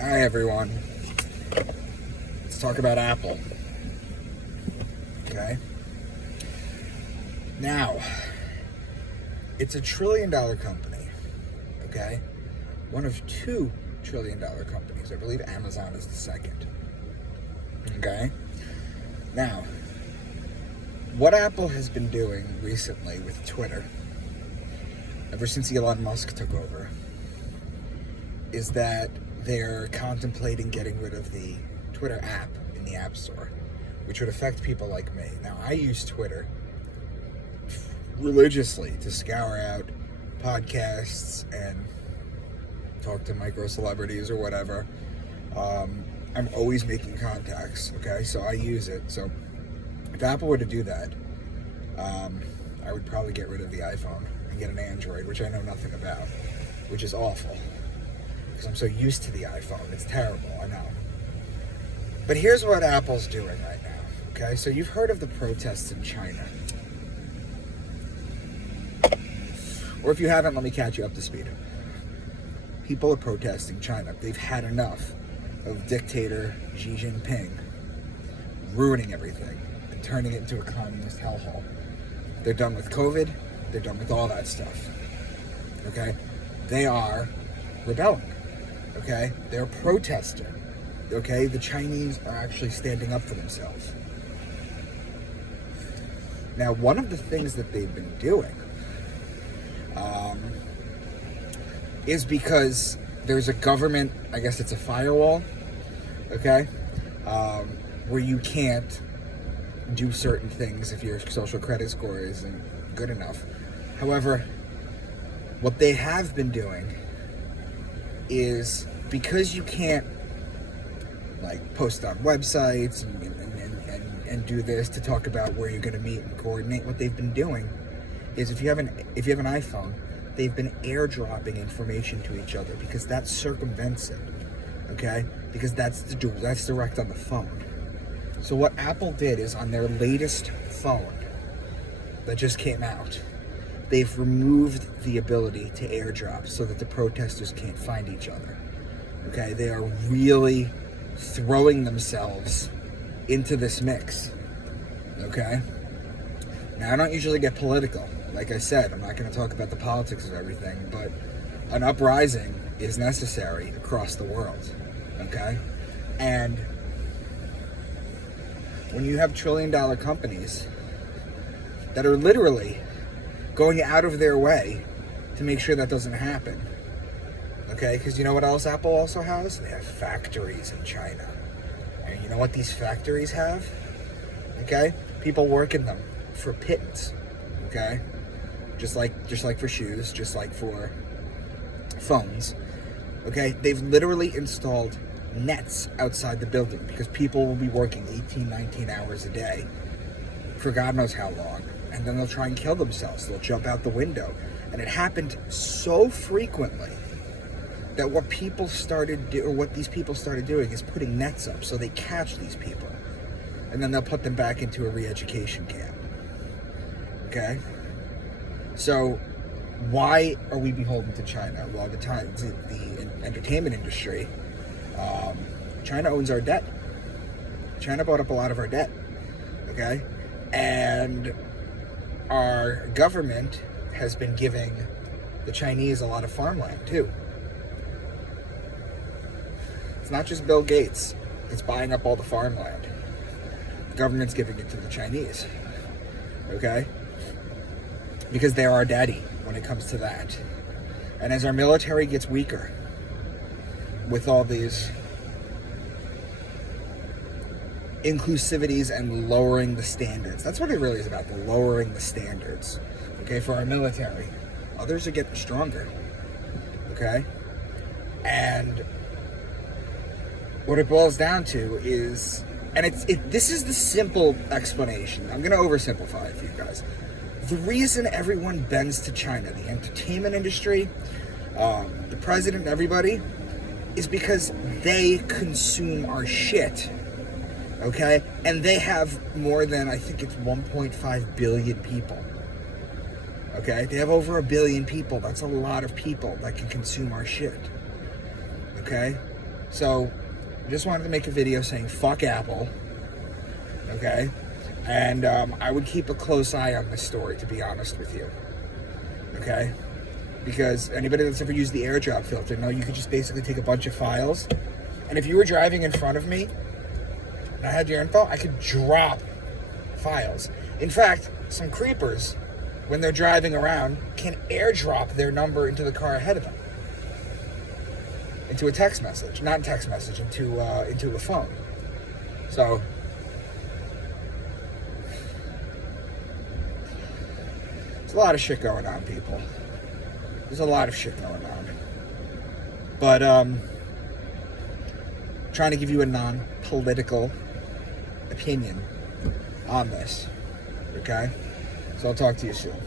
Hi everyone. Let's talk about Apple. Okay. Now, it's a $1 trillion company. Okay. One of $2 trillion companies. I believe Amazon is the second. Okay. Now, what Apple has been doing recently with Twitter, ever since Elon Musk took over, is that they're contemplating getting rid of the Twitter app in the App Store, which would affect people like me. Now, I use Twitter religiously to scour out podcasts and talk to micro celebrities or whatever. I'm always making contacts, okay? So I use it. So if Apple were to do that, I would probably get rid of the iPhone and get an Android, which I know nothing about, which is awful. Because I'm so used to the iPhone. It's terrible, I know. But here's what Apple's doing right now, okay? So you've heard of the protests in China. Or if you haven't, let me catch you up to speed. People are protesting China. They've had enough of dictator Xi Jinping ruining everything and turning it into a communist hellhole. They're done with COVID. They're done with all that stuff, okay? They are rebelling. Okay, they're protesting. Okay, the Chinese are actually standing up for themselves. Now, one of the things that they've been doing is because there's a government, I guess it's a firewall, okay, where you can't do certain things if your social credit score isn't good enough. However, what they have been doing is because you can't like post on websites and do this to talk about where you're going to meet and coordinate. What they've been doing is if you have an iPhone, they've been airdropping information to each other because that circumvents it. Okay, because that's direct on the phone. So what Apple did is on their latest phone that just came out, they've removed the ability to airdrop so that the protesters can't find each other. Okay, they are really throwing themselves into this mix. Okay? Now, I don't usually get political. Like I said, I'm not going to talk about the politics of everything, but an uprising is necessary across the world. Okay? And when you have $1 trillion companies that are literally going out of their way to make sure that doesn't happen. Okay, because you know what else Apple also has? They have factories in China. And you know what these factories have? Okay? People work in them for pittance. Okay? Just like for shoes, just like for phones. Okay? They've literally installed nets outside the building because people will be working 18, 19 hours a day for God knows how long. And then they'll try and kill themselves. They'll jump out the window. And it happened so frequently that what these people started doing is putting nets up so they catch these people. And then they'll put them back into a re-education camp. Okay? So why are we beholden to China? Well, the entertainment industry, China owns our debt. China bought up a lot of our debt. Okay? And our government has been giving the Chinese a lot of farmland, too. It's not just Bill Gates that's buying up all the farmland. The government's giving it to the Chinese, okay? Because they're our daddy when it comes to that. And as our military gets weaker with all these inclusivities and lowering the standards. That's what it really is about, the lowering the standards, okay, for our military. Others are getting stronger, okay? And what it boils down to is, and this is the simple explanation. I'm going to oversimplify it for you guys. The reason everyone bends to China, the entertainment industry, the president, everybody, is because they consume our shit. Okay? And they have more than, I think it's 1.5 billion people. Okay? They have over 1 billion people. That's a lot of people that can consume our shit. Okay? So, just wanted to make a video saying fuck Apple, okay? And I would keep a close eye on this story, to be honest with you, okay? Because anybody that's ever used the AirDrop filter, know you could just basically take a bunch of files, and if you were driving in front of me, and I had your info, I could drop files. In fact, some creepers, when they're driving around, can AirDrop their number into the car ahead of them. Into a text message. Not a text message, into a phone. So, there's a lot of shit going on, people. There's a lot of shit going on. But, trying to give you a non-political opinion on this. Okay? So I'll talk to you soon.